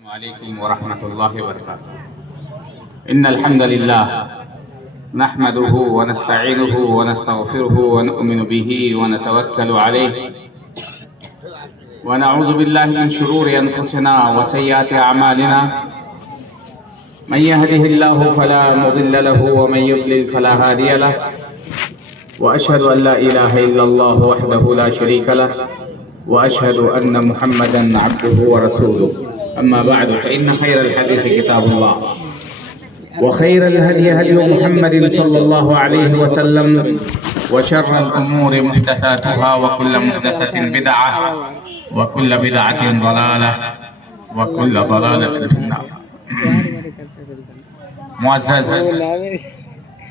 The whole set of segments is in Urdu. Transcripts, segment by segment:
عليكم ورحمة الله وبركاته. إن الحمد لله نحمده ونستعينه ونستغفره ونؤمن به ونتوكل عليه ونعوذ بالله من شرور أنفسنا وسيئات أعمالنا. من يهده الله فلا مضل له ومن يضلل فلا هادي له، وأشهد أن لا إله إلا الله وحده لا شريك له، وأشهد أن محمدا عبده ورسوله. أما بعد فإن خير الحديث كتاب الله، وخير الهدي هدي محمد صلى الله عليه وسلم، وشر الأمور محدثاتها، وكل محدثة بدعة، وكل بدعة ضلالة، وكل ضلالة في النار. معزز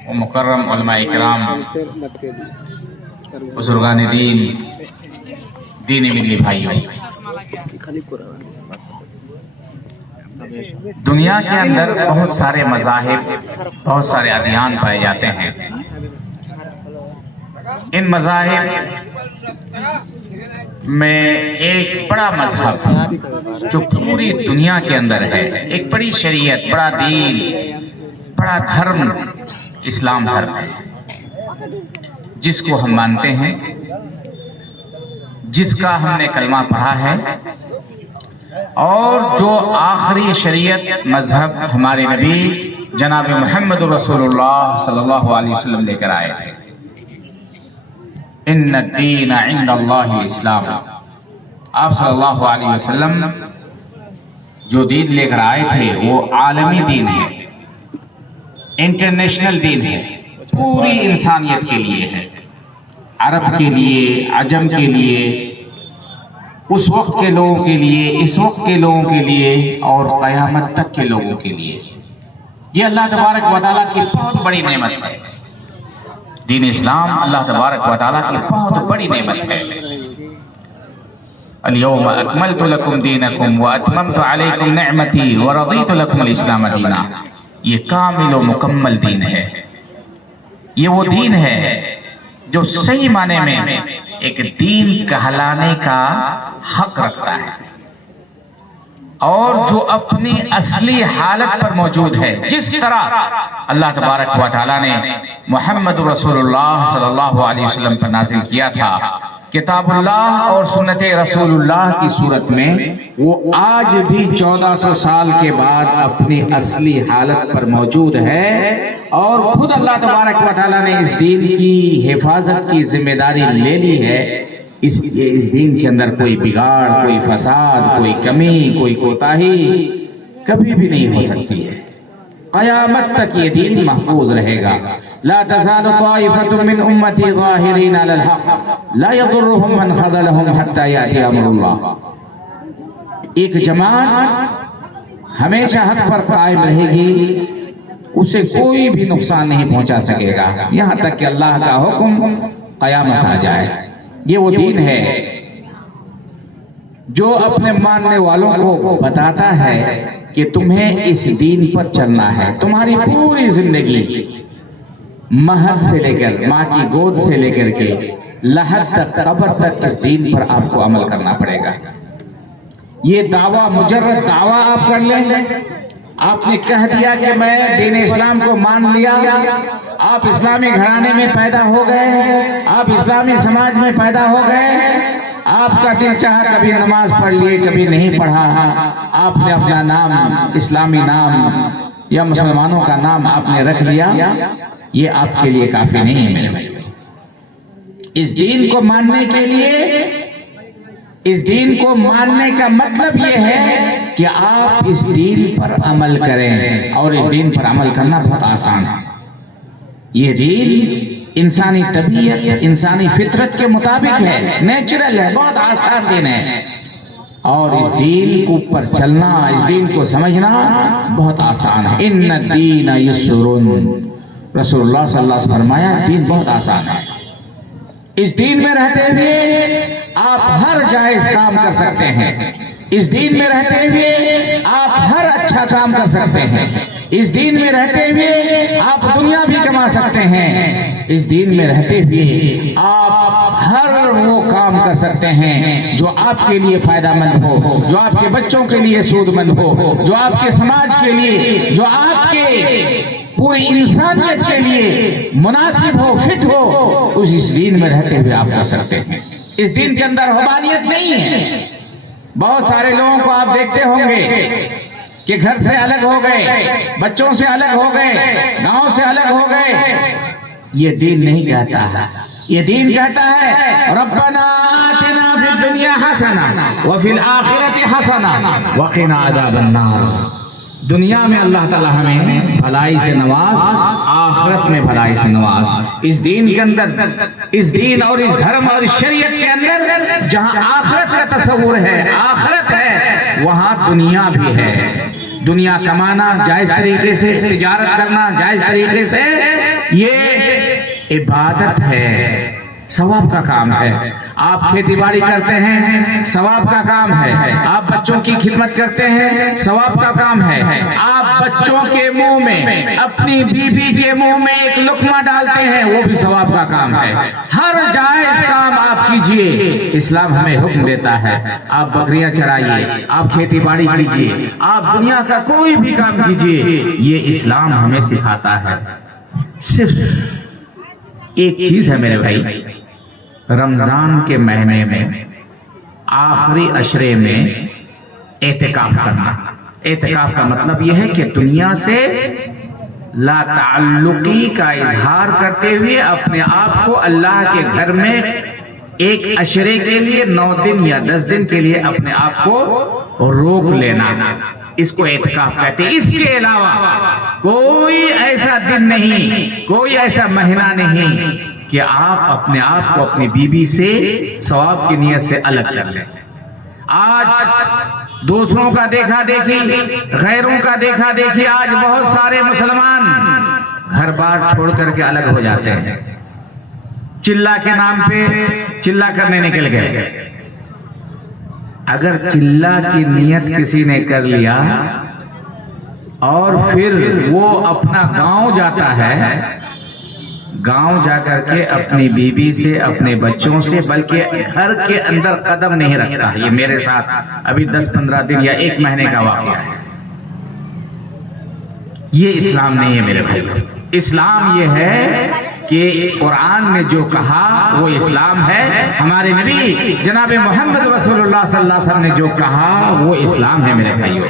و مکرم علماء کرام، بزرگان دین، دینی ملی بھائیوں، دنیا کے اندر بہت سارے مذاہب، بہت سارے ادیان پائے جاتے ہیں. ان مذاہب میں ایک بڑا مذہب جو پوری دنیا کے اندر ہے، ایک بڑی شریعت، بڑا دین، بڑا دھرم اسلام دھرم ہے، جس کو ہم مانتے ہیں، جس کا ہم نے کلمہ پڑھا ہے، اور جو آخری شریعت مذہب ہمارے نبی جناب محمد رسول اللہ صلی اللہ علیہ وسلم لے کر آئے تھے. ان الدین عند اللہ الاسلام. آپ صلی اللہ علیہ وسلم جو دین لے کر آئے تھے وہ عالمی دین ہے، انٹرنیشنل دین ہے، پوری انسانیت کے لیے ہے، عرب کے لیے، عجم کے لیے، اس وقت کے لوگوں کے لیے، اس وقت کے لوگوں کے لیے، اور قیامت تک کے لوگوں کے لیے. یہ اللہ تبارک و تعالیٰ کی بہت بڑی نعمت ہے. دین اسلام اللہ تبارک و تعالیٰ کی بہت بڑی نعمت ہے. اليوم اکملت لکم دینکم واتممت علیکم نعمتی ورضیت لکم الاسلام دینا. یہ کامل و مکمل دین ہے. یہ وہ دین ہے جو صحیح معنی میں ایک دین کہلانے کا حق رکھتا ہے، اور جو اپنی اصلی حالت پر موجود ہے. جس طرح اللہ تبارک و تعالیٰ نے محمد رسول اللہ صلی اللہ علیہ وسلم پر نازل کیا تھا کتاب اللہ اور سنت رسول اللہ کی صورت میں، وہ آج بھی 1400 سال کے بعد اپنی اصلی حالت پر موجود ہے. اور خود اللہ تبارک و تعالیٰ نے اس دین کی حفاظت کی ذمہ داری لے لی ہے. اس دین کے اندر کوئی بگاڑ، کوئی فساد، کوئی کمی، کوئی کوتاہی کبھی بھی نہیں ہو سکتی ہے. قیامت تک یہ دین محفوظ رہے گا. لا تزال طائفة من امتی ظاہرین علی الحق لا يضرهم من خذلهم حتى یأتی امر اللہ. ایک جماعت ہمیشہ حق پر قائم رہے گی، اسے کوئی بھی نقصان نہیں پہنچا سکے گا یہاں تک کہ اللہ کا حکم قیامت آ جائے. یہ وہ دین ہے جو اپنے ماننے والوں کو بتاتا ہے کہ تمہیں اس دین پر چلنا ہے. تمہاری پوری زندگی مہد سے لے کر، ماں کی گود سے لے کر کے لحد تک، قبر تک اس دین پر آپ کو عمل کرنا پڑے گا. یہ دعویٰ، مجرد دعویٰ آپ کر لیں، آپ نے کہہ دیا کہ میں دین اسلام کو مان لیا، آپ اسلامی گھرانے میں پیدا ہو گئے، آپ اسلامی سماج میں پیدا ہو گئے، آپ کا دل چاہا کبھی نماز پڑھ لیے، کبھی نہیں پڑھا، آپ نے اپنا نام، اسلامی نام یا مسلمانوں کا نام آپ نے رکھ لیا، یہ آپ کے لیے کافی نہیں ہے میرے بھائی. اس دین کو ماننے کے لیے، اس دین کو ماننے کا مطلب یہ ہے کہ آپ اس دین پر عمل کریں، اور اس دین پر عمل کرنا بہت آسان ہے. یہ دین انسانی طبیعت، انسانی فطرت کے مطابق ہے، نیچرل ہے، بہت آسان دین ہے. اور اس دین کو پر چلنا، اس دین کو سمجھنا بہت آسان ہے. ان الدین یسر. رسول اللہ صلی اللہ علیہ وسلم فرمایا دین بہت آسان ہے. اس دین میں رہتے ہوئے آپ ہر جائز کام کر سکتے ہیں. اس دین میں رہتے ہوئے آپ ہر اچھا کام کر سکتے ہیں۔ اس دین میں رہتے ہوئے آپ دنیا بھی کما سکتے ہیں، اس دین میں رہتے ہوئے آپ ہر وہ کام کر سکتے ہیں جو آپ کے لیے فائدہ مند ہو، جو آپ کے بچوں کے لیے سود مند ہو، جو آپ کے سماج کے لیے، جو آپ کے پوری انسانیت کے لیے مناسب ہو، فٹ ہو، اس دین میں رہتے ہوئے آپ کر سکتے ہیں۔ اس دین کے اندر حبانیت نہیں ہے۔ بہت سارے لوگوں کو آپ دیکھتے ہوں گے کہ گھر سے الگ ہو گئے، بچوں سے الگ ہو گئے، گاؤں سے الگ ہو گئے۔ یہ دین نہیں کہتا ہے، یہ دین کہتا ہے ربنا آتنا فی الدنیا حسنہ وفی الآخرۃ حسنہ وقنا عذاب النار۔ دنیا میں اللہ تعالی ہمیں بھلائی سے نواز، آخرت میں بھلائی سے نواز۔ اس دین کے اندر، اس دین اور اس دھرم اور اس شریعت کے اندر جہاں آخرت کا تصور ہے، آخرت ہے، وہاں دنیا بھی ہے۔ دنیا کمانا جائز طریقے سے، تجارت کرنا جائز طریقے سے، یہ عبادت ہے، ثواب کا کام ہے۔ آپ کھیتی باڑی کرتے ہیں، ثواب کا کام ہے۔ آپ بچوں کی خدمت کرتے ہیں، ثواب کا کام ہے۔ آپ بچوں کے منہ میں، اپنی بیوی کے منہ میں ایک لقمہ ڈالتے ہیں، وہ بھی ثواب کا کام ہے۔ ہر جائز کام آپ کیجئے، اسلام ہمیں حکم دیتا ہے۔ آپ بکریاں چرائیے، آپ کھیتی باڑی کیجئے، آپ دنیا کا کوئی بھی کام کیجئے، یہ اسلام ہمیں سکھاتا ہے۔ صرف ایک چیز ہے میرے بھائی، رمضان کے مہینے میں آخری عشرے میں اعتکاف کرنا۔ اعتکاف کا مطلب یہ ہے کہ دنیا سے لا تعلقی کا اظہار کرتے ہوئے اپنے آپ کو اللہ کے گھر میں ایک عشرے کے لیے 9 دن یا 10 دن کے لیے اپنے آپ کو روک لینا، اس کو اعتکاف کہتے ہیں۔ اس کے علاوہ کوئی ایسا دن نہیں، کوئی ایسا مہینہ نہیں کہ آپ اپنے آپ کو اپنی بیوی سے ثواب کی نیت سے الگ کر لیں۔ آج دوسروں کا دیکھا دیکھی، غیروں کا دیکھا دیکھی، آج بہت سارے مسلمان گھر بار چھوڑ کر کے الگ ہو جاتے ہیں۔ چلہ کے نام پہ چلہ کرنے نکل گئے۔ اگر چلہ کی نیت کسی نے کر لیا اور پھر وہ اپنا گاؤں جاتا ہے، گاؤں جا کر کے اپنی بیوی سے، اپنے بچوں سے، بلکہ گھر کے اندر قدم نہیں رکھتا۔ یہ میرے ساتھ ابھی 10-15 دن یا 1 مہینے کا واقعہ ہے۔ یہ اسلام نہیں ہے میرے بھائی۔ اسلام یہ ہے کہ قرآن نے جو کہا وہ اسلام ہے، ہمارے نبی جناب محمد رسول اللہ صلی اللہ علیہ وسلم نے جو کہا وہ اسلام ہے میرے بھائیو۔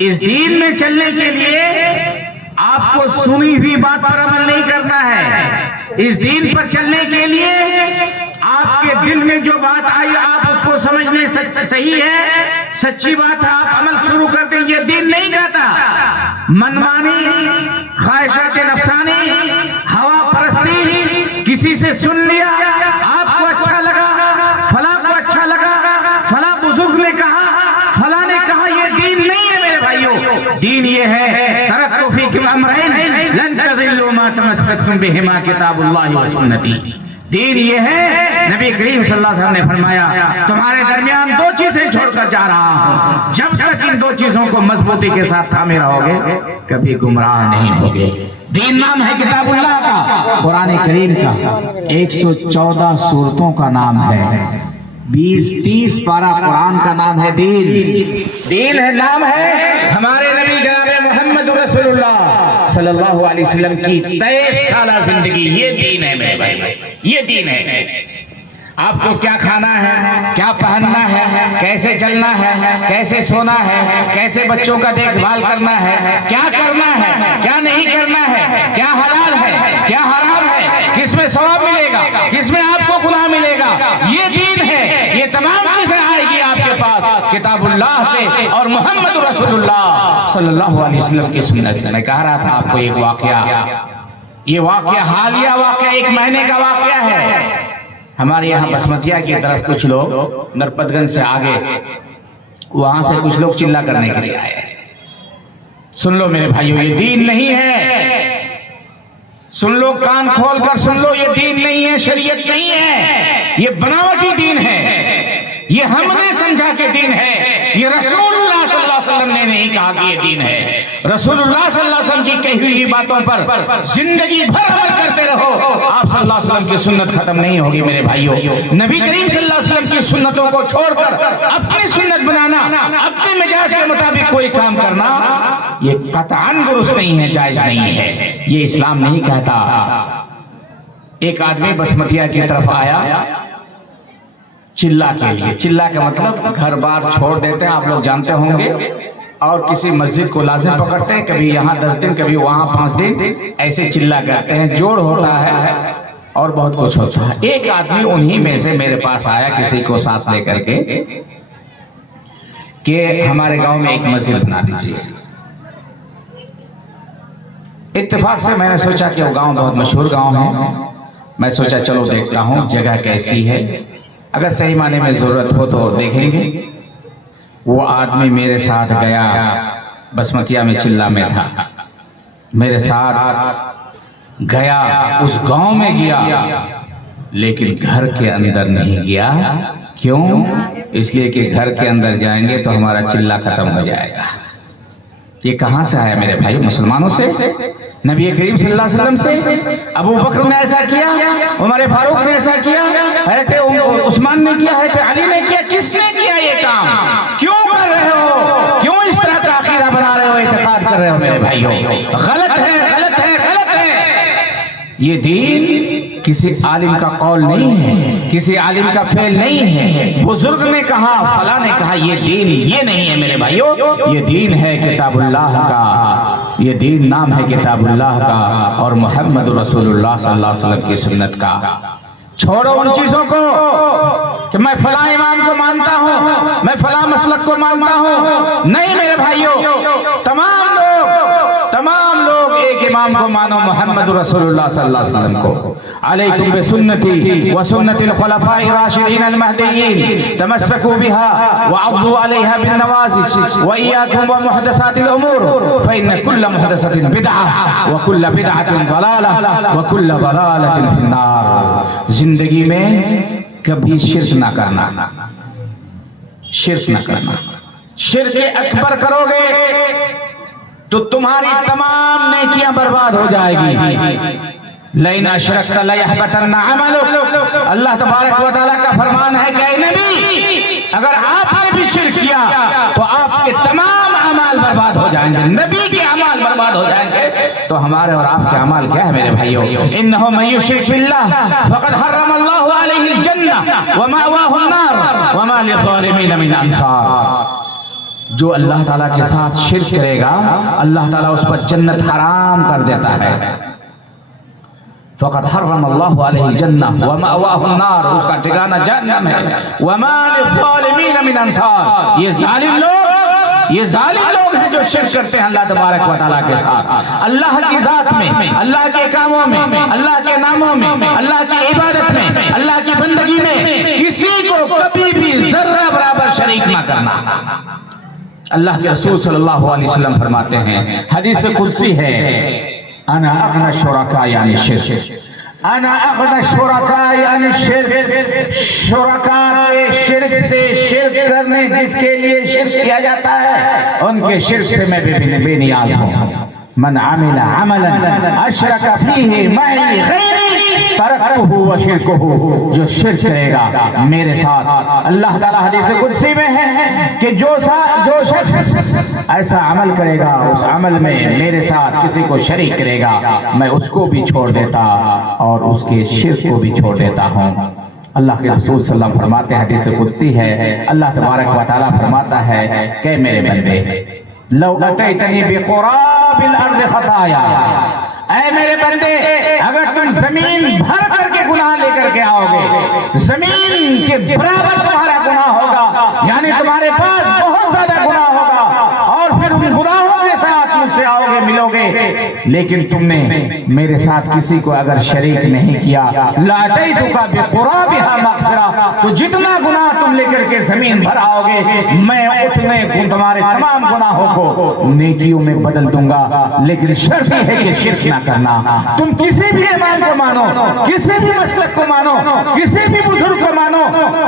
اس دین میں چلنے کے لیے آپ کو سنی ہوئی بات پر عمل نہیں کرنا ہے۔ اس دین پر چلنے کے لیے آپ کے دل میں جو بات آئی آپ اس کو سمجھنے صحیح ہے، سچی بات ہے، آپ عمل شروع کر دیں۔ یہ دین نہیں کہتا منمانی، خواہشات نفسانی، ہوا پرستی، کسی سے سن لیا، آپ کو اچھا لگا، فلاں کو اچھا لگا، فلاں بزرگ نے کہا، فلاں نے کہا، یہ دین نہیں ہے میرے بھائیوں۔ دین یہ ہے ترکت فیکم امرین لن تضلوا ما تمسکتم بہما کتاب اللہ و سنتی۔ دین یہ ہے، نبی کریم صلی اللہ علیہ وسلم نے فرمایا تمہارے درمیان 2 چیزیں چھوڑ کر جا رہا ہوں، جب تک ان 2 چیزوں کو مضبوطی کے ساتھ تھامے رہو گے کبھی گمراہ نہیں ہوگے۔ دین نام ہے کتاب اللہ کا، قرآن کریم کا 114 سورتوں کا نام ہے، 20-30 پارہ قرآن کا نام ہے دین۔ دین ہے، نام ہے ہمارے نبی جناب محمد رسول اللہ صلی اللہ علیہ وسلم کی 23 سالہ زندگی، یہ دین ہے میرے بھائی، یہ دین ہے۔ آپ کو کیا کھانا ہے، کیا پہننا ہے، کیسے چلنا ہے، کیسے سونا ہے، کیسے بچوں کا دیکھ بھال کرنا ہے، کیا کرنا ہے، کیا نہیں کرنا ہے، کیا حلال ہے، کیا حرام ہے، کس میں ثواب ملے گا، کس میں آپ کو گناہ ملے گا، یہ دین ہے۔ یہ تمام چیزیں آئے گی آپ کے پاس کتاب اللہ سے اور محمد رسول اللہ صلی اللہ علیہ وسلم کی سنت سے۔ میں کہہ رہا تھا آپ کو ایک واقعہ، یہ واقعہ حالیہ واقعہ 1 مہینے کا واقعہ ہے۔ ہمارے یہاں بسمتیا کی طرف کچھ لوگ نرپت گنج سے آگے، وہاں سے کچھ لوگ چلہ کرنے کے لیے آئے۔ سن لو میرے بھائیو، یہ دین نہیں ہے، سن لو، کان کھول کر سن لو، یہ دین نہیں ہے، شریعت نہیں ہے، یہ بناوٹی دین ہے، یہ ہم نے سمجھا کہ دین ہے، یہ رسول اللہ صلی اللہ علیہ وسلم نے نہیں کہا کہ یہ دین ہے. رسول اللہ صلی اللہ علیہ وسلم کی کہی ہوئی باتوں پر زندگی بھر عمل کرتے رہو, آپ صلی اللہ علیہ وسلم کی سنت ختم نہیں ہوگی میرے بھائیوں. نبی کریم صلی اللہ علیہ وسلم کی سنتوں کو چھوڑ کر اپنی سنت بنانا, اپنے مزاج کے مطابق کوئی کام کرنا, یہ قطعاً درست نہیں ہے, جائز نہیں ہے, یہ اسلام نہیں کہتا. ایک آدمی بسمتیہ کی طرف آیا چلہ کے لیے. چلہ کا مطلب گھر بار چھوڑ دیتے ہیں, آپ لوگ جانتے ہوں گے, اور کسی مسجد کو لازم پکڑتے ہیں, کبھی یہاں 10 دن کبھی وہاں 5 دن, ایسے چلہ کرتے ہیں, جوڑ ہوتا ہے اور بہت کچھ ہوتا ہے. ایک آدمی انہی میں سے میرے پاس آیا کسی کو ساتھ لے کر کے کہ ہمارے گاؤں میں ایک مسجد بنا دیجیے. اتفاق سے میں نے سوچا کہ وہ گاؤں بہت مشہور گاؤں ہے, میں سوچا چلو دیکھتا ہوں جگہ کیسی ہے, اگر صحیح معنی میں ضرورت ہو تو دیکھیں گے. وہ آدمی میرے ساتھ گیا, بسمتیہ میں چلہ میں تھا, میرے ساتھ گیا, اس گاؤں میں گیا, لیکن گھر کے اندر نہیں گیا. کیوں؟ اس لیے کہ گھر کے اندر جائیں گے تو ہمارا چلہ ختم ہو جائے گا. یہ کہاں سے آیا میرے بھائی؟ مسلمانوں سے, نبی کریم صلی اللہ علیہ وسلم سے. ابو بکر نے ایسا کیا, عمر فاروق نے ایسا کیا, حضرت عثمان نے کیا, حضرت علی نے کیا. کس نے کیا یہ کام؟ کیوں کر رہے ہو؟ کیوں اس طرح کا عقیدہ بنا رہے ہو, اعتقاد کر رہے ہو میرے بھائیوں؟ غلط ہے, غلط ہے, غلط ہے. یہ دین کسی عالم کا قول نہیں ہے, کسی عالم کا فعل نہیں ہے. بزرگ نے کہا, فلاں نے کہا, یہ دین یہ نہیں ہے میرے بھائیوں. یہ دین ہے کتاب اللہ کا, یہ دین نام ہے کتاب اللہ کا اور محمد رسول اللہ صلی اللہ علیہ وسلم کی سنت کا. چھوڑو ان چیزوں کو کہ میں فلاں امام کو مانتا ہوں, میں فلاں مسلک کو مانتا ہوں. نہیں میرے بھائیوں, تمام لوگ ایک امام کو مانو, محمد رسول اللہ صلی اللہ علیہ وسلم کو. علیکم بسنتی وسنت الخلفاء الراشدین المہدیین تمسکوا بها وعضوا علیہا بالنواجذ وإیاکم ومحدثات الامور فإن كل محدثة بدعة وكل بدعة ضلالة وكل ضلالة في النار. زندگی میں کبھی شرک نہ کرنا, شرک نہ کرنا. شرک اکبر کرو گے تو تمہاری تمام نیکیاں برباد ہو جائے گی. لئن اشرکت لیحبطن عملک. اللہ تبارک و تعالیٰ کا فرمان ہے کہ اے نبی, اگر آپ نے بھی شرک کیا تو آپ کے تمام اعمال برباد ہو جائیں گے. نبی کے اعمال برباد ہو جائیں گے تو ہمارے اور آپ کے اعمال کیا ہے میرے بھائیوں؟ انہ من یشرک باللہ فقد حرم اللہ علیہ الجنہ ومأواہ النار وما للظالمین من انصار. جو اللہ تعالیٰ کے ساتھ شرک کرے گا اللہ تعالیٰ اس پر جنت حرام کر دیتا ہے. فقد حرم اللہ علیہ الجنہ ومأواہ النار, اس کا ٹھکانہ جہنم ہے. وما للظالمین من انصار. یہ ظالم لوگ ہیں جو شرک کرتے ہیں اللہ تبارک و تعالیٰ کے ساتھ. اللہ کی ذات میں, اللہ کے کاموں میں, اللہ کے ناموں میں, اللہ کی عبادت میں, اللہ کی بندگی میں کسی کو کبھی بھی ذرہ برابر شریک نہ کرنا. اللہ کے رسول صلی اللہ علیہ وسلم فرماتے ہیں, حدیث قدسی ہے, انا اغنى الشرکاء یعنی شرک, انا اغنى الشرکاء یعنی شرک. شرکاء کے شرک سے, شرک کرنے جس کے لیے شرک کیا جاتا ہے ان کے شرک سے میں بے نیاز ہوں. من عمل عملا اشرک فیہ معی غیری ترکتہ وشرکہ. جو شرک کرے گا میرے ساتھ, اللہ تعالیٰ حدیث قدسی میں ہے کہ جو شخص ایسا عمل کرے گا, اس عمل میں میرے ساتھ کسی کو شریک کرے گا, میں اس کو بھی چھوڑ دیتا اور اس کے شرک کو بھی چھوڑ دیتا ہوں. اللہ کے رسول صلی اللہ علیہ وسلم فرماتے ہیں, حدیث قدسی ہے, اللہ تبارک و تعالیٰ فرماتا ہے کہ میرے بندے لو اتیتنی بقراب الارض خطایا, اے میرے بندے اگر تم زمین بھر کر کے گناہ لے کر کے آؤ گے, زمین کے برابر تمہارا گناہ ہوگا, یعنی تمہارے پاس بہت زیادہ گناہ ہوگا, اور پھر ان گناہوں کے ساتھ مجھ سے آؤ گے, ملو گے, لیکن تم نے میرے ساتھ کسی کو اگر شریک نہیں کیا, لاتیتک بقرابھا مغفرہ, تو جتنا گناہ تم لے کر کے زمین بھر آؤ گے میں اتنے تمہارے تمام گناہوں کو نیکیوں میں بدل دوں گا. لیکن شرط یہ ہے کہ شرک نہ کرنا. تم کسی بھی امام کو مانو, کسی بھی مسلک کو مانو, کسی بھی بزرگ کو مانو,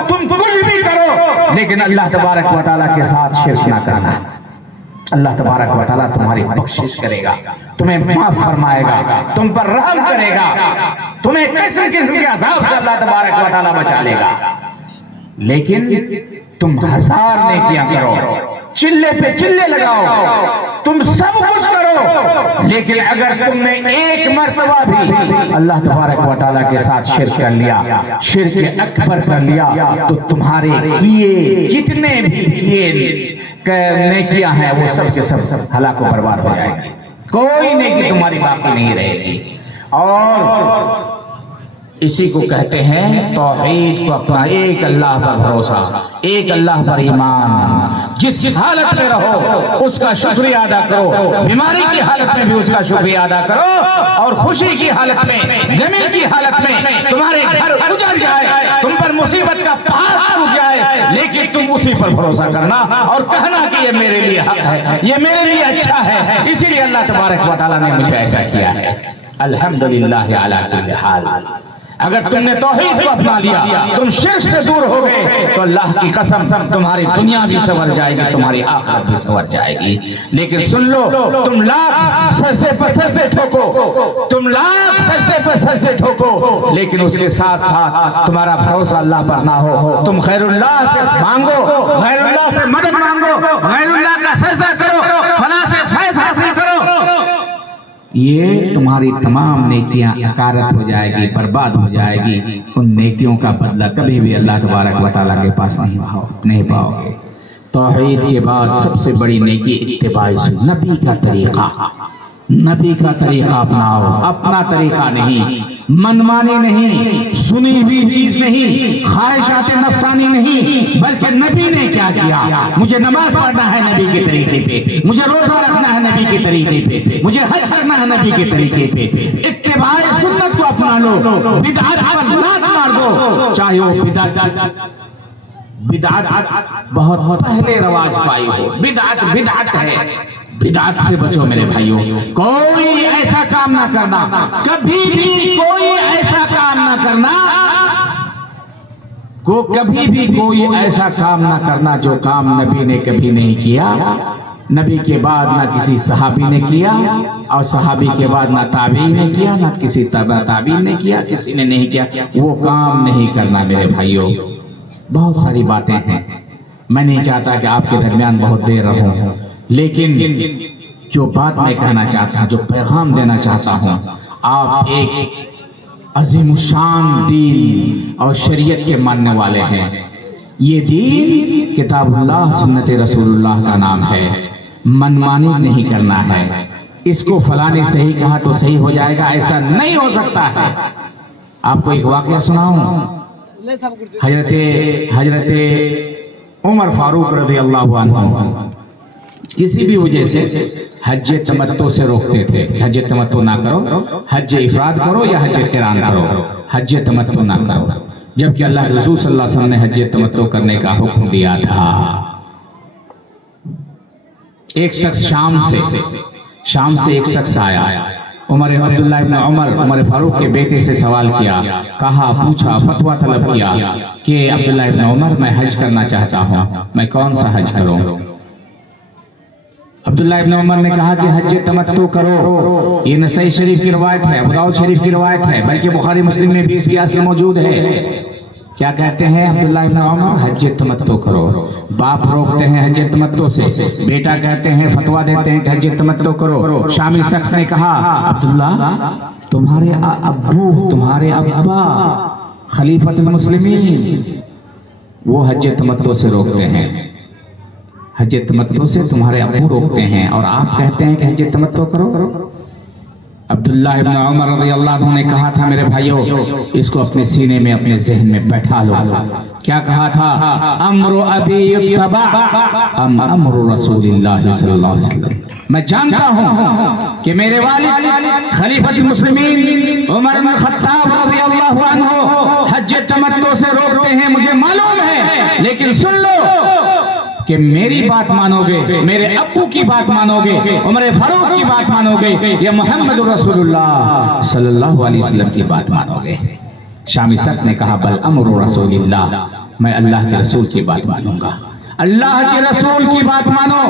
تم کچھ بھی کرو, لیکن اللہ تبارک و تعالیٰ کے ساتھ شرک نہ کرنا. اللہ تبارک و تعالیٰ تمہاری بخشش کرے گا، تمہیں معاف فرمائے گا، تم پر رحم کرے گا، تمہیں قسم قسم کے عذاب سے اللہ تبارک و تعالیٰ بچا لے گا۔ لیکن تم ہزار نیکیاں کرو، چلے پہ چلے لگاؤ، تم سب کچھ کرو، لیکن اگر تم نے ایک مرتبہ بھی اللہ تبارک و تعالیٰ کے ساتھ شرک کر لیا، شرک اکبر کر لیا، تو تمہارے کیے جتنے بھی کیے نیکیاں ہیں وہ سب کے سب ہلاک و برباد ہو جائیں گی، کوئی نیکی تمہاری باقی نہیں رہے گی۔ اور اسی کو کہتے ہیں توحید کو اپنا، ایک اللہ پر بھروسہ، ایک اللہ پر ایمان، جس حالت میں رہو اس کا شکریہ ادا کرو، بیماری کی حالت میں بھی اس کا شکریہ ادا کرو، اور خوشی کی حالت میں، غمی کی حالت میں تمہارے گھر اجڑ جائے، تم پر مصیبت کا پہاڑ ٹوٹ جائے، لیکن تم اسی پر بھروسہ کرنا اور کہنا کہ یہ میرے لیے حق ہے، یہ میرے لیے اچھا ہے، اسی لیے اللہ تبارک و تعالیٰ نے مجھے ایسا کیا ہے۔ الحمدللہ علی کل حال۔ اگر تم نے توحید کو اپنا لیا، تم شرک سے دور ہو گئے، تو اللہ کی قسم تمہاری دنیا بھی سنور جائے گی، تمہاری آخرت بھی سنور جائے گی۔ لیکن سن لو، تم لاکھ سجدے پر سجدے ٹھوکو، تم لاکھ سجدے پر سجدے ٹھوکو، لیکن اس کے ساتھ ساتھ تمہارا بھروسہ اللہ پر نہ ہو، تم غیر اللہ سے مانگو، غیر اللہ سے مدد مانگو، غیر اللہ کا سجدہ کرو، فلاں سے فیض حاصل کرو، یہ تمہاری تمام نیکیاں اکارت ہو جائے گی، برباد ہو جائے گی۔ ان نیکیوں کا بدلہ کبھی بھی اللہ تبارک و تعالیٰ کے پاس نہیں پاؤ گے۔ توحید کے بعد سب سے بڑی نیکی اتباع نبی کا طریقہ، نبی کا طریقہ اپناؤ، اپنا طریقہ نہیں، منمانی نہیں، سنی ہوئی چیز نہیں، خواہشات نفسانی نہیں، بلکہ نبی نے کیا کیا، مجھے نماز پڑھنا ہے نبی کے طریقے پہ، مجھے روزہ رکھنا ہے نبی کے طریقے پہ، مجھے حج کرنا ہے نبی کے طریقے پہ۔ اتباع سنت کو اپنا لو، بدعت پر لات مار دو، چاہے وہ بدعت بہت پہلے رواج پائی ہو، بدعت ہے، بدعت سے بچو میرے بھائیوں۔ کوئی ایسا کام نہ کرنا، کبھی بھی کوئی ایسا کام نہ کرنا، کبھی بھی کوئی ایسا کام نہ کرنا جو کام نبی نے کبھی نہیں کیا، نبی کے بعد نہ کسی صحابی نے کیا، اور صحابی کے بعد نہ تابعی نے کیا، نہ کسی تابعی نے کیا، کسی نے نہیں کیا، وہ کام نہیں کرنا میرے بھائیوں۔ بہت ساری باتیں ہیں، میں نہیں چاہتا کہ آپ کے درمیان بہت دیر رہوں، لیکن جو بات میں کہنا چاہتا ہوں، جو پیغام دینا چاہتا ہوں، آپ ایک عظیم الشان دین اور شریعت کے ماننے والے ہیں۔ یہ دین کتاب اللہ، سنت رسول اللہ کا نام ہے، منمانی نہیں کرنا ہے، اس کو فلاں نے صحیح کہا تو صحیح ہو جائے گا، ایسا نہیں ہو سکتا ہے۔ آپ کو ایک واقعہ سناؤں، حضرت عمر فاروق رضی اللہ عنہ کسی بھی وجہ سے حج تمتع سے روکتے تھے، حج تمتع نہ کرو، حج افراد کرو یا حج قران کرو، حج تمتع نہ کرو، جبکہ اللہ کے رسول صلی اللہ علیہ وسلم نے حج تمتع کرنے کا حکم دیا تھا۔ ایک شخص شام سے ایک شخص آیا، عبداللہ ابن عمر فاروق کے بیٹے سے سوال کیا، کہا، پوچھا، فتویٰ طلب کیا کہ عبداللہ ابن عمر میں حج کرنا چاہتا ہوں، میں کون سا حج کروں؟ عبداللہ ابن عمر نے کہا کہ حج تمتع کرو، یہ نسائی شریف کی روایت ہے، ابو داؤد شریف کی روایت ہے، بلکہ بخاری مسلم میں بھی اس کی اصل موجود ہے۔ کیا کہتے ہیں عبداللہ ابن عمر؟ حج تمتع کرو۔ باپ روکتے ہیں حج تمتع سے، بیٹا کہتے ہیں، فتویٰ دیتے ہیں کہ حج تمتع کرو۔ شامی شخص نے کہا، عبداللہ تمہارے ابو، تمہارے ابا خلیفۃ المسلمین وہ حج تمتع سے روکتے ہیں، حج تمتع سے تمہارے ابو روکتے ہیں، اور آپ کہتے ہیں کہ حج تمتع کرو۔ عبداللہ ابن عمر رضی اللہ عنہ نے کہا تھا، میرے بھائیوں اس کو اپنے سینے میں، اپنے ذہن میں بیٹھا لو۔ کیا کہا تھا؟ امر ابی اتبع ام امر رسول اللہ صلی اللہ علیہ وسلم۔ میں جانتا ہوں کہ میرے والد خلیفۃ المسلمین عمر بن الخطاب رضی اللہ عنہ حج تمتع سے روکتے ہیں، مجھے معلوم ہے، لیکن سن لو کہ میری بات مانو گے، میرے ابو کی بات مانو گے، عمر فاروق کی بات مانو گے، یا محمد رسول اللہ صلی اللہ علیہ وسلم کی بات مانو گے؟ شامی شخص نے کہا، بل امر رسول اللہ، میں اللہ کے رسول کی بات مانوں گا۔ اللہ کے رسول کی بات مانو.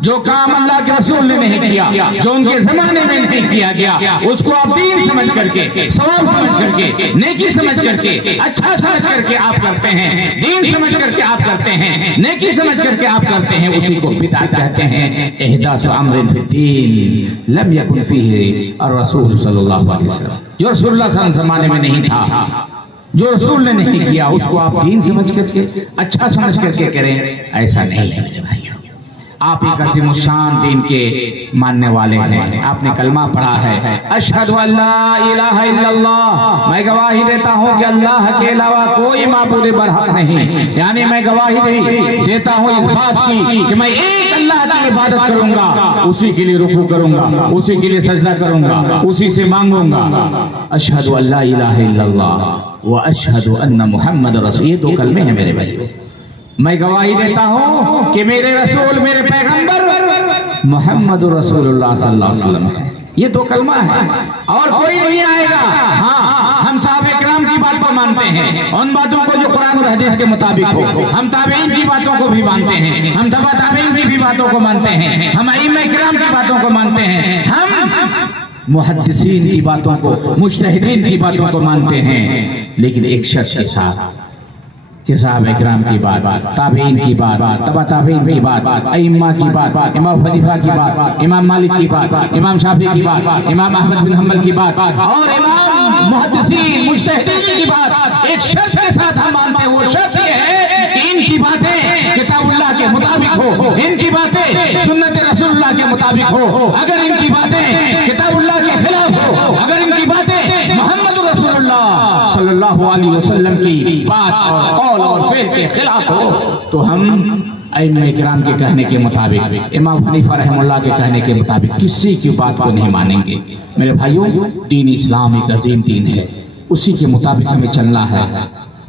جو کام اللہ کے رسول نے نہیں کیا، جو ان کے زمانے میں نہیں کیا گیا، اس کو آپ دین سمجھ کر کے، ثواب سمجھ کر کے، نیکی سمجھ کر کے، اچھا سمجھ کر کے آپ کرتے ہیں، دین سمجھ کر کے آپ کرتے ہیں، نیکی سمجھ کر کے آپ کرتے ہیں، اسی کو بدعت کہتے ہیں. احداث امر فی الدین لم یکن فیہ الرسول صلی اللہ علیہ وسلم. جو رسول اللہ صلی اللہ علیہ وسلم زمانے میں نہیں تھا، جو رسول نے نہیں کیا، اس کو آپ دین سمجھ کر کے، اچھا سمجھ کر کے کریں. ایسا نہیں ہے میرے بھائیوں. آپ ایک عظیم الشان دین کے ماننے والے ہیں. آپ نے کلمہ پڑھا ہے، اشہد ان لا الہ الا اللہ، میں گواہی دیتا ہوں کہ اللہ کے علاوہ کوئی معبود برحق نہیں. یعنی میں گواہی دیتا ہوں اس بات کی کہ میں ایک اللہ کی عبادت کروں گا، اسی کے لیے رکوع کروں گا، اسی کے لیے سجدہ کروں گا، اسی سے مانگوں گا. اشہد ان لا الہ الا اللہ واشہد ان محمد رسول. یہ دو کلمے ہیں میرے بھائیو. میں گواہی دیتا ہوں کہ میرے رسول، میرے پیغمبر محمد رسول اللہ صلی اللہ علیہ وسلم ہے. یہ دو کلمہ ہے اور کوئی نہیں آئے گا. ہاں، ہم صحابہ کرام کی بات کو مانتے ہیں، ان باتوں کو جو قرآن اور حدیث کے مطابق ہو. ہم تابعین کی باتوں کو بھی مانتے ہیں، ہم تبع تابعین کی بھی باتوں کو مانتے ہیں، ہم ائمہ کرام کی باتوں کو مانتے ہیں، ہم محدثین کی باتوں کو، مجتہدین کی باتوں کو مانتے ہیں. لیکن ایک شرط کے ساتھ کہ صحابہ کرام کی بات، تابعین کی بات، تبع تابعین کی بات، ائمہ کی بات، امام حنیفہ کی بات، امام مالک کی بات، امام شافعی کی بات، امام احمد بن حنبل کی بات اور امام محدثین مجتہدین کی بات ایک شرط کے ساتھ ہم مانتے ہیں. وہ شرط یہ ہے کہ ان کی باتیں کتاب اللہ کے مطابق ہو، ان کی باتیں سنت رسول اللہ کے مطابق ہو. اگر ان کی باتیں کتاب اللہ کے خلاف ہو، اگر ان کی باتیں محمد رسول اللہ صلی اللہ علیہ وسلم کی بات اور قول اور فعل کے خلاف ہو، تو ہم ائمہ کرام کے کہنے کے مطابق، امام حنیفہ رحمہ اللہ کے کہنے کے مطابق کسی کی بات کو نہیں مانیں گے. میرے بھائیوں، دین اسلام ایک عظیم دین ہے، اسی کے مطابق ہمیں چلنا ہے.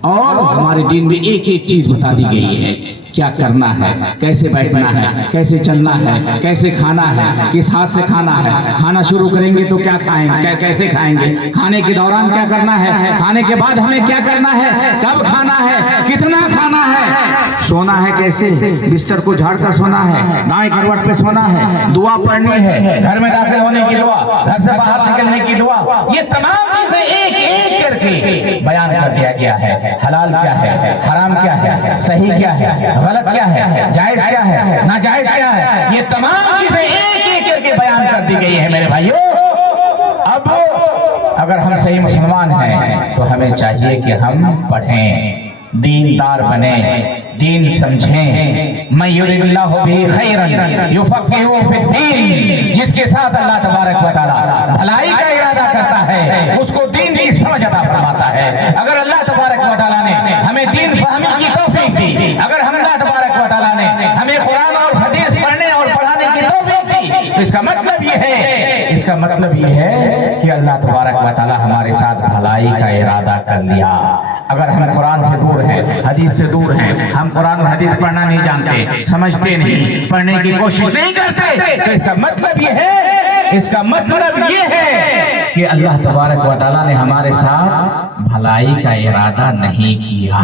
اور ہمارے دین میں ایک ایک چیز بتا دی گئی ہے، کیا کرنا ہے، کیسے بیٹھنا ہے، کیسے چلنا ہے، کیسے کھانا ہے، کس ہاتھ سے کھانا ہے، کھانا شروع کریں گے تو کیا کھائیں گے، کیسے کھائیں گے، کھانے کے دوران کیا کرنا ہے، کھانے کے بعد ہمیں کیا کرنا ہے، کب کھانا ہے، کتنا کھانا ہے، سونا ہے کیسے، بستر کو جھاڑ کر سونا ہے، دائیں کروٹ پہ سونا ہے، دعا پڑھنی ہے، گھر میں داخل ہونے کی دعا، گھر سے باہر نکلنے کی دعا. یہ تمام چیزیں ایک ایک کر کے بیان کر دیا گیا ہے. حلال کیا ہے، حرام کیا ہے، صحیح کیا ہے، غلط کیا ہے، جائز کیا ہے، ناجائز کیا ہے. یہ تمام چیزیں ایک ایک کر کے بیان کر دی گئی ہے میرے بھائیو. اب اگر ہم صحیح مسلمان ہیں تو ہمیں چاہیے کہ ہم پڑھیں، دیندار بنیں، دین سمجھیں. من یرید اللہ بہ خیرا یفقہہ فی الدین. جس کے ساتھ اللہ تبارک و تعالی بھلائی کا ارادہ کرتا ہے، اس کو دین کی سمجھ عطا فرماتا ہے. اگر اللہ تبارک و تعالی نے ہمیں دین فہمی کی توفیق دی، اگر اللہ تبارک و تعالی نے ہمیں قرآن اور حدیث پڑھنے اور پڑھانے کی توفیق دی، تو اس کا مطلب یہ ہے کہ اللہ تبارک و تعالی ہمارے ساتھ بھلائی کا ارادہ کر لیا. اگر ہم قرآن سے دور ہیں، حدیث سے دور ہیں، ہم قرآن اور حدیث پڑھنا نہیں جانتے، سمجھتے نہیں، پڑھنے کی کوشش نہیں کرتے، تو اس کا مطلب یہ ہے کہ اللہ تبارک و تعالیٰ نے ہمارے ساتھ بھلائی کا ارادہ نہیں کیا.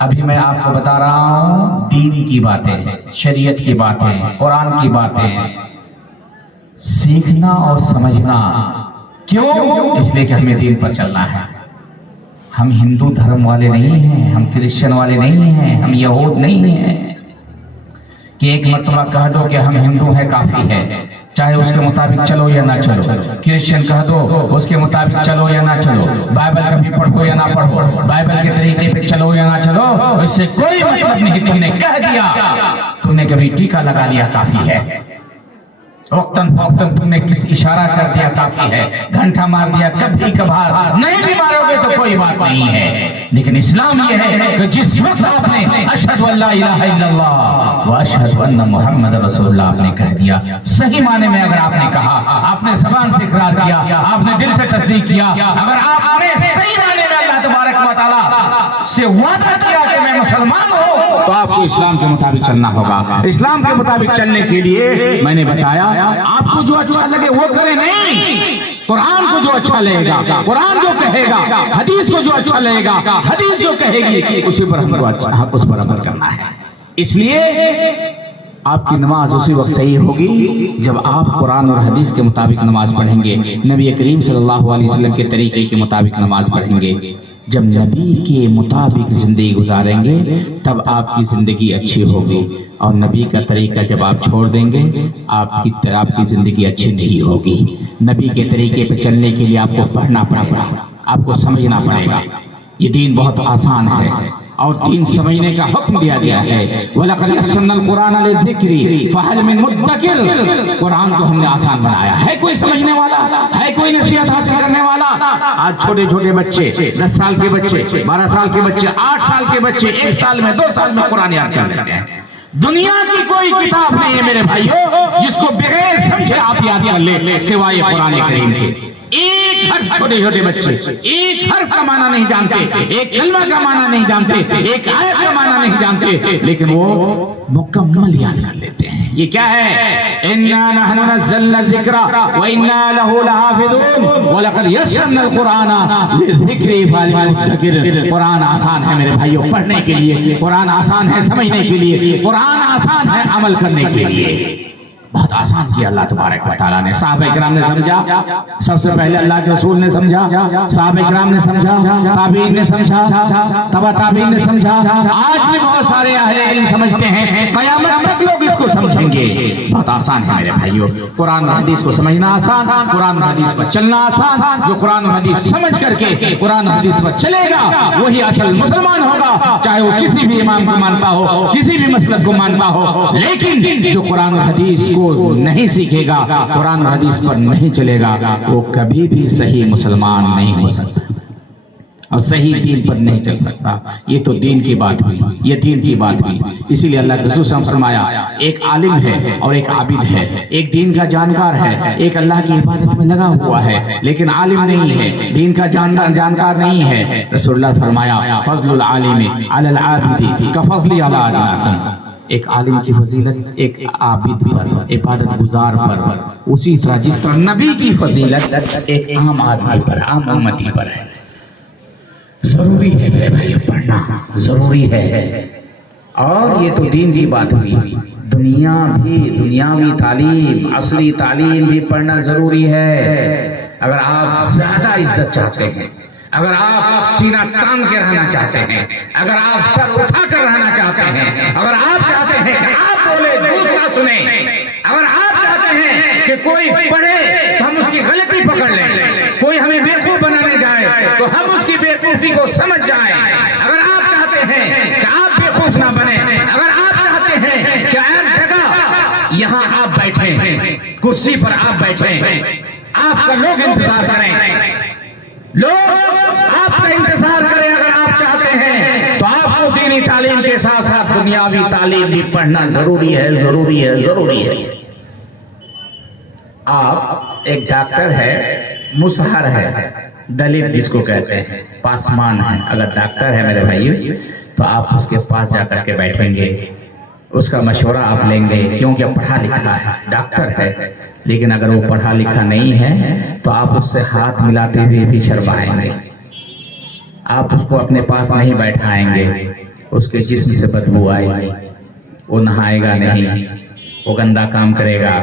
ابھی میں آپ کو بتا رہا ہوں دین کی باتیں، شریعت کی باتیں، قرآن کی باتیں سیکھنا اور سمجھنا. کیوں؟ اس لیے کہ ہمیں دین پر چلنا ہے. ہم ہندو دھرم والے نہیں ہیں، ہم کرسچن والے نہیں ہیں، ہم یہود نہیں ہیں کہ ایک مرتبہ کہہ دو کہ ہم ہندو ہیں کافی ہے، چاہے اس کے مطابق چلو یا نہ چلو. کرسچن کہہ دو، اس کے مطابق چلو یا نہ چلو. بائبل کبھی پڑھو یا نہ پڑھو، بائبل کے طریقے پہ چلو یا نہ چلو، اس سے کوئی مطلب نہیں. تم نے کہہ دیا، تم نے کبھی ٹیکا لگا لیا کافی ہے، وقتاً فوقتاً تم نے کس اشارہ کر دیا کافی ہے، گھنٹا مار دیا کبھی کبھار، نہیں بھی مارو گے تو کوئی بات نہیں ہے. لیکن اسلام یہ ہے کہ جس وقت آپ نے اشہد ان لا الہ الا اللہ واشہد ان محمد رسول اللہ آپ نے کہہ دیا، صحیح معنی میں اگر آپ نے کہا، آپ نے زبان سے اقرار کیا، آپ نے دل سے تصدیق کیا، اگر آپ نے صحیح معنی میں اللہ تبارک و تعالیٰ سے وعدہ کیا کہ میں مسلمان ہوں، تو آپ کو اسلام کے مطابق چلنا ہوگا. اسلام کے مطابق چلنے کے لیے میں نے بتایا آپ کو جو اچھا لگے وہ کریں نہیں. قرآن کو جو اچھا لگے گا، قرآن جو کہے گا، حدیث کو جو اچھا لگے گا، حدیث جو کہے گی، اسی پر ہم کو اس پر عمل کرنا ہے۔ اس لیے آپ کی نماز اسی وقت صحیح ہوگی جب آپ قرآن اور حدیث کے مطابق نماز پڑھیں گے، نبی کریم صلی اللہ علیہ وسلم کے طریقے کے مطابق نماز پڑھیں گے۔ جب نبی کے مطابق زندگی گزاریں گے تب آپ کی زندگی اچھی ہوگی، اور نبی کا طریقہ جب آپ چھوڑ دیں گے آپ کی زندگی اچھی نہیں ہوگی۔ نبی کے طریقے پہ چلنے کے لیے آپ کو پڑھنا پڑے گا، آپ کو سمجھنا پڑے گا۔ یہ دین بہت آسان ہے اور دین سمجھنے کا حکم دیا گیا ہے۔ وَلَقَدْ يَسَّرْنَا الْقُرْآنَ لِلذِّكْرِ فَهَلْ مِن مُدَّكِرٍ۔ قرآن کو ہم نے آسان بنایا ہے، کوئی سمجھنے والا ہے، کوئی نصیحت حاصل کرنے والا؟ آج چھوٹے چھوٹے بچے، 10 سال کے بچے، 12 سال کے بچے، 8 سال کے بچے 1 سال میں 2 سال میں قرآن یاد کر لیتے ہیں۔ دنیا کی کوئی کتاب نہیں ہے میرے بھائیوں جس کو بغیر سمجھے آپ یاد کر لیں سوائے قرآن کریم کے۔ ایک حرف، چھوٹے چھوٹے بچے ایک حرف کا معنی نہیں جانتے، ایک کلمہ کا معنی نہیں جانتے، ایک آیت کا معنی نہیں جانتے، لیکن وہ مکمل یاد کر لیتے ہیں۔ یہ کیا ہے؟ اِنَّا نَحْنُ نَزَّلْنَا الذِّكْرَ وَإِنَّا لَهُ لَحَافِظُونَ وَلَقَدْ يَسَّرْنَا الْقُرْآنَ لِلذِّكْرِ فَهَلْ مِن مُدَّكِرٍ۔ قرآن آسان ہے میرے بھائیوں پڑھنے کے لیے، قرآن آسان ہے سمجھنے کے لیے، قرآن آسان ہے عمل کرنے کے لیے۔ بہت آسان کیا اللہ تبارک و تعالیٰ نے۔ صحابہ کرام نے سمجھا، سب سے پہلے اللہ کے رسول نے سمجھا، صحابہ کرام نے سمجھا، تابعین نے سمجھا، تبع تابعین نے سمجھا، آج بھی بہت سارے اہل علم سمجھتے ہیں، قیامت تک لوگ اس کو سمجھیں گے۔ بہت آسان ہے میرے بھائیوں، قرآن و حدیث کو سمجھنا آسان، قرآن و حدیث پر چلنا آسان۔ جو قرآن و حدیث سمجھ کر کے قرآن و حدیث پر چلے گا وہی اصل مسلمان ہوگا، چاہے وہ کسی بھی امام کو مانتا ہو، کسی بھی مسلک کو مانتا ہو۔ لیکن جو قرآن و حدیث کو نہیں سیکھے گا، قرآن و حدیث پر نہیں چلے گا، وہ کبھی بھی صحیح مسلمان نہیں ہو سکتا اور صحیح دین پر نہیں چل سکتا۔ یہ تو دین کی بات ہوئی، یہ دین کی بات ہوئی۔ اسی لیے اللہ کے رسول صلی اللہ علیہ وسلم نے فرمایا ایک عالم ہے اور ایک عابد ہے، ایک دین کا جانکار ہے، ایک اللہ کی عبادت میں لگا ہوا ہے لیکن عالم نہیں ہے، دین کا جانکار نہیں ہے۔ رسول اللہ نے فرمایا فضل العالم علی العابد کفضلی علی ادناکم۔ ایک عالم کی فضیلت ایک عابد پر، عبادت گزار پر اسی طرح جس طرح نبی کی فضیلت ایک عام آدمی پر، عام امتی پر ہے۔ ضروری ہے میرے بھائی پڑھنا، ضروری ہے۔ اور یہ تو دین کی بات ہوئی، دنیاوی تعلیم، اصلی تعلیم بھی پڑھنا ضروری ہے۔ اگر آپ زیادہ عزت چاہتے ہیں، اگر آپ سینہ تان کے رہنا چاہتے ہیں، اگر آپ سر اٹھا کر رہنا چاہتے ہیں، اگر آپ چاہتے ہیں کہ آپ بولے دوسرا سنیں، اگر آپ چاہتے ہیں کہ کوئی پڑھے تو ہم اس کی غلطی پکڑ لیں، کوئی ہمیں بیوقوف بنانے جائے تو ہم اس کی بیوقوفی کو سمجھ جائیں، اگر آپ چاہتے ہیں کہ آپ بیوقوف نہ بنیں، اگر آپ چاہتے ہیں کہ ہر جگہ یہاں آپ بیٹھیں، کرسی پر آپ بیٹھیں، آپ کا لوگ انتظار کریں، لوگ آپ کا انتظار کریں، اگر آپ چاہتے ہیں تو آپ کو دینی تعلیم کے ساتھ ساتھ دنیاوی تعلیم بھی پڑھنا ضروری ہے، ضروری ہے، ضروری ہے۔ آپ ایک ڈاکٹر ہے، مسحر ہے، دلت جس کو کہتے ہیں، پاسمان ہے، اگر ڈاکٹر ہے میرے بھائی تو آپ اس کے پاس جا کر کے بیٹھیں گے، اس کا مشورہ آپ لیں گے کیونکہ پڑھا لکھا ہے، ڈاکٹر ہے۔ لیکن اگر وہ پڑھا لکھا نہیں ہے تو آپ اس سے ہاتھ ملاتے ہوئے بھی شرمائیں گے، آپ اس کو اپنے پاس نہیں بیٹھائیں گے، اس کے جسم سے بدبو آئے گی، وہ نہائے گا نہیں، وہ گندا کام کرے گا۔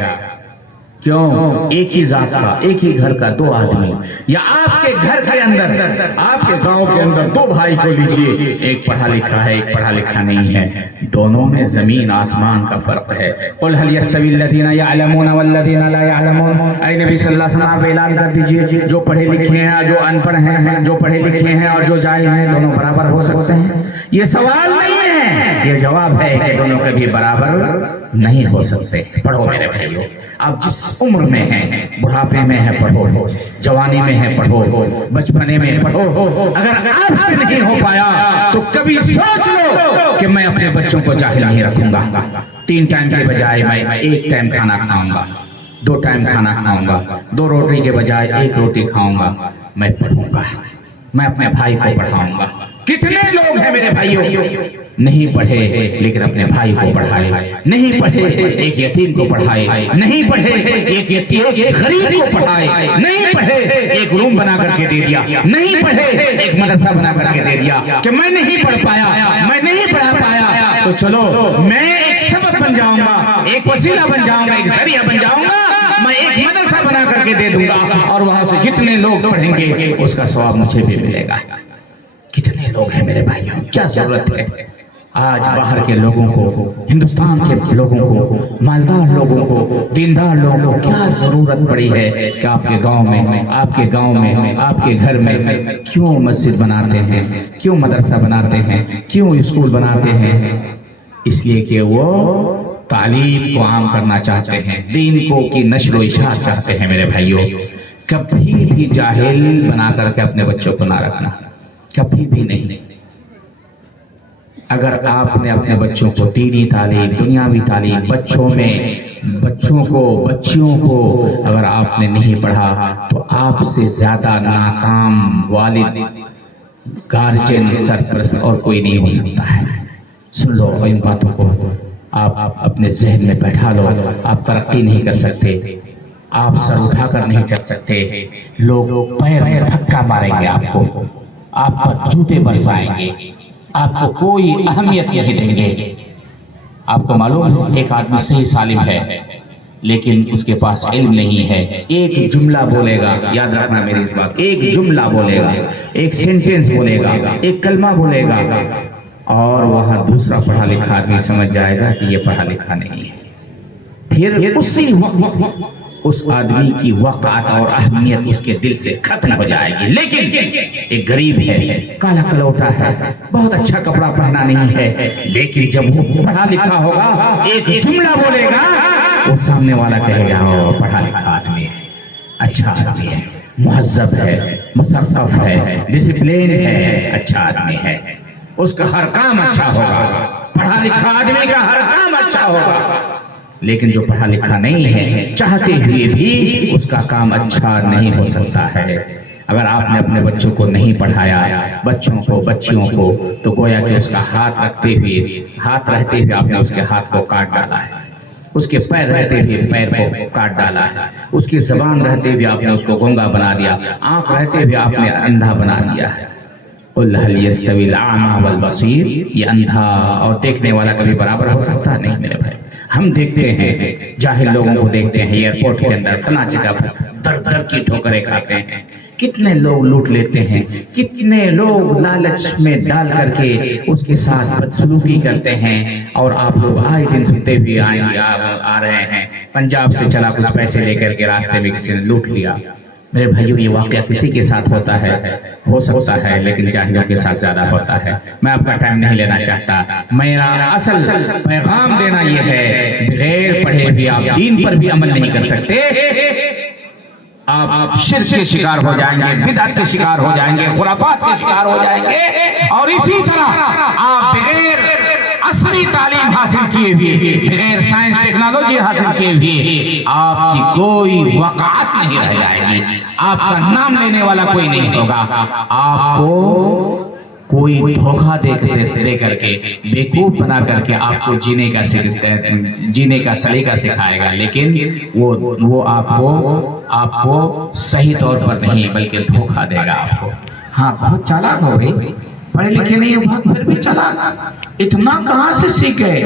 کیوں؟ ایک ہی ذات کا، ایک ہی گھر کا دو آدمی، یا آپ کے گھر کے اندر، آپ کے گاؤں کے اندر دو بھائی کو لیجئے، ایک پڑھا لکھا ہے، ایک پڑھا لکھا نہیں ہے، دونوں میں زمین آسمان کا فرق ہے۔ قُلْ هَلْ يَسْتَوِي الَّذِينَ يَعْلَمُونَ وَالَّذِينَ لَا يَعْلَمُونَ۔ اے نبی صلی اللہ علیہ وسلم آپ اعلان کر دیجئے جو پڑھے لکھے ہیں، جو ان پڑھ ہیں، جو پڑھے لکھے ہیں اور جو جاہل ہیں، دونوں برابر ہو سکتے ہیں؟ یہ سوال نہیں ہے، یہ جواب ہے کہ دونوں کبھی برابر نہیں ہو سکتے۔ پڑھو میرے بھائیو، آپ جس عمر میں ہیں، بڑھاپے میں ہے پڑھو، جوانی میں ہے پڑھو، بچپنے میں پڑھو۔ اگر آپ سے نہیں ہو پایا تو کبھی سوچ لو کہ میں اپنے بچوں کو جاہل نہیں رکھوں گا، 3 ٹائم کے بجائے میں 1 ٹائم کھانا کھاؤں گا، 2 ٹائم کھانا کھاؤں گا، 2 روٹی کے بجائے 1 روٹی کھاؤں گا، میں پڑھوں گا، میں اپنے بھائی کو پڑھاؤں گا۔ کتنے لوگ ہیں میرے بھائیوں نہیں پڑھے لیکن اپنے بھائی کو پڑھائے، نہیں پڑھے ایک یتیم کو پڑھائے، نہیں پڑھے ایک غریب کو پڑھائے، نہیں پڑھے ایک روم بنا کر کے دے دیا، نہیں پڑھے ایک مدرسہ بنا کر کے دے دیا کہ میں نہیں پڑھ پایا، میں نہیں پڑھا پایا تو چلو میں ایک سبب بن جاؤں گا، ایک وسیلہ بن جاؤں گا، ایک ذریعہ بن جاؤں گا، میں ایک مدرسہ بنا کر کے دے دوں گا اور وہاں سے جتنے لوگ پڑھیں گے اس کا ثواب مجھے بھی ملے گا۔ کتنے لوگ ہیں میرے بھائیوں، کیا ضرورت ہے آج باہر کے لوگوں کو، ہندوستان کے لوگوں کو، مالدار لوگوں کو، دیندار لوگوں کو کیا ضرورت پڑی ہے کہ آپ کے گاؤں میں، آپ کے گاؤں میں، آپ کے گھر میں کیوں مسجد بناتے ہیں، کیوں مدرسہ بناتے ہیں، کیوں اسکول بناتے ہیں؟ اس لیے کہ وہ تعلیم کو عام کرنا چاہتے ہیں، دین کو کی نشر و اشاعت چاہتے ہیں میرے بھائیوں۔ کبھی بھی جاہل بنا کر کے اپنے بچوں کو نہ رکھنا، کبھی بھی نہیں۔ اگر آپ نے اپنے بچوں کو دینی تعلیم، دنیاوی تعلیم، بچوں کو اگر آپ نے نہیں پڑھا تو آپ سے زیادہ ناکام والد، گارجن، سرپرست اور کوئی نہیں ہو سکتا ہے۔ سن لو ان باتوں کو، آپ اپنے ذہن میں بیٹھا لو۔ آپ ترقی نہیں کر سکتے، آپ سر اٹھا کر نہیں چل سکتے، لوگ پیر میں دھکا ماریں گے، آپ پر جوتے برسائیں گے، آپ کو کوئی اہمیت نہیں دیں گے۔ آپ کو معلوم ہے ایک آدمی صحیح سالم ہے لیکن اس کے پاس علم نہیں ہے، ایک جملہ بولے گا، یاد رکھنا میری اس بات، ایک جملہ بولے گا، ایک سینٹنس بولے گا، ایک کلمہ بولے گا اور وہاں دوسرا پڑھا لکھا آدمی سمجھ جائے گا کہ یہ پڑھا لکھا نہیں ہے۔ پھر اسی وقت اس آدمی کی وقعت اور اہمیت اس کے دل سے ختم ہو جائے گی۔ لیکن ایک غریب ہے، کالا کلوٹا ہے، بہت اچھا کپڑا پہنا نہیں ہے، لیکن جب وہ پڑھا لکھا ہوگا، ایک جملہ بولے گا، وہ سامنے والا کہے گا وہ پڑھا لکھا آدمی ہے، اچھا آدمی ہے، مہذب ہے، مثقف ہے، ڈسپلین ہے، اچھا آدمی ہے، اس کا ہر کام اچھا ہوگا، پڑھا لکھا آدمی کا ہر کام اچھا ہوگا۔ لیکن جو پڑھا لکھا نہیں ہے، چاہتے ہوئے بھی اس کا کام اچھا نہیں ہو سکتا ہے۔ اگر آپ نے اپنے بچوں کو نہیں پڑھایا، بچیوں کو، تو گویا کہ اس کا ہاتھ رہتے ہوئے آپ نے اس کے ہاتھ کو کاٹ ڈالا ہے، اس کے پیر رہتے ہوئے پیر کو کاٹ ڈالا ہے، اس کی زبان رہتے ہوئے آپ نے اس کو گونگا بنا دیا، آنکھ رہتے ہوئے آپ نے اندھا بنا دیا ہے۔ قُلْ هَلْ يَسْتَوِي الْأَعْمَى وَالْبَصِيرُ، یہ اندھا اور دیکھنے والا کبھی برابر ہو سکتا نہیں میرے بھائی۔ ہم دیکھتے ہیں جاہل لوگوں کو دیکھتے ہیں ایئرپورٹ کے اندر فلاں جگہ در کی ٹھوکریں کھاتے ہیں، کتنے لوگ لوٹ لیتے ہیں، کتنے لوگ لالچ میں ڈال کر کے اس کے ساتھ بدسلوکی کرتے ہیں، اور آپ لوگ آئے دن سنتے ہوئے آ رہے ہیں پنجاب سے چلا کچھ پیسے لے کر کے راستے میں کسی نے لوٹ لیا۔ میرے بھائیوں یہ واقعہ کسی کے ساتھ ہوتا ہے، ہو سکتا ہے، لیکن جاہلوں کے ساتھ زیادہ ہوتا ہے۔ میں آپ کا ٹائم نہیں لینا چاہتا، میرا اصل پیغام دینا یہ ہے، بغیر پڑھے ہوئے آپ دین پر بھی عمل نہیں کر سکتے، آپ شرک کے شکار ہو جائیں گے، بدعت کے شکار ہو جائیں گے، خرافات کے شکار ہو جائیں گے، اور اسی طرح آپ بغیر اصلی تعلیم حاصل کیے ہوئے، بغیر سائنس ٹیکنالوجی حاصل کیے ہوئے آپ کی کوئی وقعت نہیں رہ جائے گی، آپ کا نام لینے والا کوئی نہیں ہوگا، آپ کو کوئی دھوکہ دے کر کے، بیوقوف بنا کر کے آپ کو جینے کا سلیقہ سکھائے گا، لیکن وہ آپ کو صحیح طور پر نہیں بلکہ دھوکہ دے گا آپ کو۔ ہاں بہت چالاک ہو گئی، پڑھے لکھے نہیں ہو پھر بھی چالاک، اتنا کہاں سے سیکھ گئے،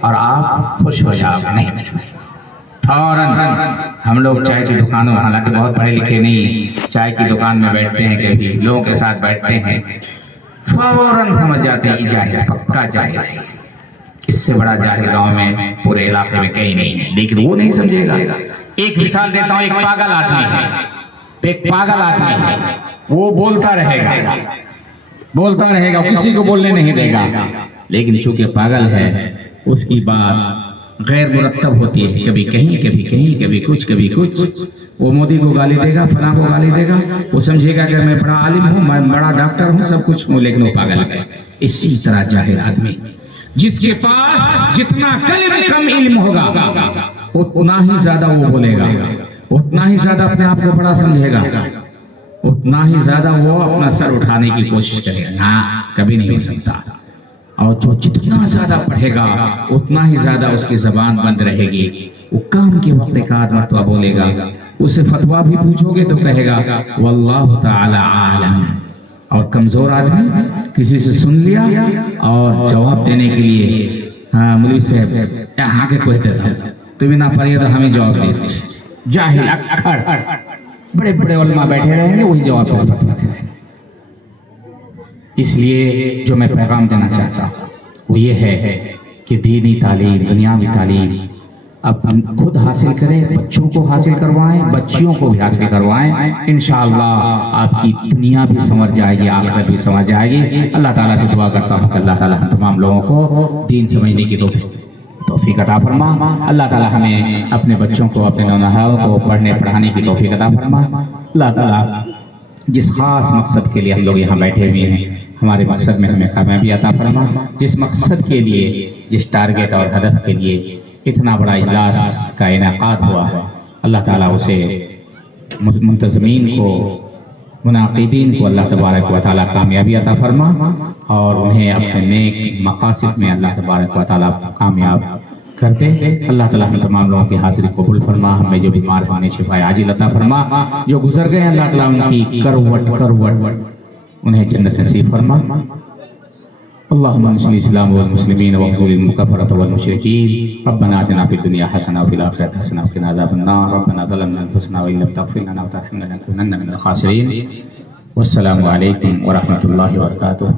اور آپ خوش ہو جاؤ گے نہیں میرے بھائی۔ فوراً ہم لوگ چائے کی دکانوں، حالانکہ بہت پڑھے لکھے نہیں، چائے کی دکان میں بیٹھتے ہیں، کبھی لوگوں کے ساتھ بیٹھتے ہیں، فوراً سمجھ جاتے ہیں یہ جاہل، پکا جاہل ہے، اس سے بڑا جاہل گاؤں میں پورے علاقے میں کہیں نہیں ہے، لیکن وہ نہیں سمجھے گا۔ ایک مثال دیتا ہوں، ایک پاگل آدمی ہے، وہ بولتا رہے گا، کسی کو بولنے نہیں دے گا، لیکن چونکہ پاگل ہے اس کی بات غیر مرتب ہوتی ہے، کبھی کہیں کبھی کچھ، وہ مودی کو گالی دے گا، فلاں کو گالی دے گا، وہ سمجھے گا کہ میں بڑا عالم ہوں، میں بڑا ڈاکٹر ہوں، سب کچھ ہوں، لیکن وہ پاگل ہے۔ اسی طرح جاہل آدمی، جس کے پاس جتنا کم علم ہوگا اتنا ہی زیادہ وہ بولے گا، اتنا ہی زیادہ اپنے آپ کو بڑا سمجھے گا، اتنا ہی زیادہ وہ اپنا سر اٹھانے کی کوشش کرے گا۔ نہ، کبھی نہیں ہو سکتا۔ اور جو جتنا زیادہ پڑھے گا اتنا ہی زیادہ اس کی زبان بند رہے گی. وہ کام کے وقت ایک آدھ مرتبہ بولے گا. اسے فتویٰ بھی پوچھو گے تو کہے گا واللہ تعالی عالم. اور کمزور آدمی کسی سے سن لیا اور جواب دینے کے لیے ہاں مولوی صاحب یہاں کے کوئی تھا تو بھی نہ پڑھیے تو ہمیں جواب دیتے. جاہل اکھڑ بڑے بڑے علماء بیٹھے رہیں گے وہی جواب دیں. اس لیے جو میں پیغام دینا چاہتا ہوں وہ یہ ہے کہ دینی تعلیم دنیاوی تعلیم اب خود حاصل کریں, بچوں کو حاصل کروائیں, بچیوں کو بھی حاصل کروائیں. انشاءاللہ آپ کی دنیا بھی سمجھ جائے گی, آخرت بھی سمجھ جائے گی. اللہ تعالیٰ سے دعا کرتا ہوں کہ اللہ تعالیٰ ہم تمام لوگوں کو دین سمجھنے کی توفیق عطا فرما. اللہ تعالیٰ ہمیں اپنے بچوں کو اپنے نونہاؤں کو پڑھنے پڑھانے کی توفیق عطا فرما. اللہ تعالیٰ جس خاص مقصد کے لیے ہم لوگ یہاں بیٹھے ہوئے ہیں ہمارے مقصد میں ہمیں کامیابی عطا فرما. جس مقصد کے لیے جس ٹارگٹ اور ہدف کے لیے اتنا بڑا اجلاس کا انعقاد ہوا ہے اللہ تعالیٰ اسے منتظمین کو منعقدین کو اللہ تبارک و تعالیٰ کامیابی عطا فرما اور انہیں اپنے نیک مقاصد میں اللہ تبارک و تعالیٰ کامیاب کرتے. اللہ تعالیٰ ہم تمام لوگوں کی حاضری قبول فرما. ہمیں جو بیمار ہونے شفا عاجل عطا فرما. جو گزر گئے اللہ تعالیٰ ان کی کروٹ انہیں جنت نصیب فرما. اللهم انصر الاسلام والمسلمين واخذل الكفرة والمشركين. ربنا آتنا في الدنيا حسنة وفي الآخرة حسنة وقنا عذاب النار. ربنا ظلمنا انفسنا وإن لم تغفر لنا وترحمنا لنكونن من الخاسرين. والسلام عليكم ورحمة الله وبركاته.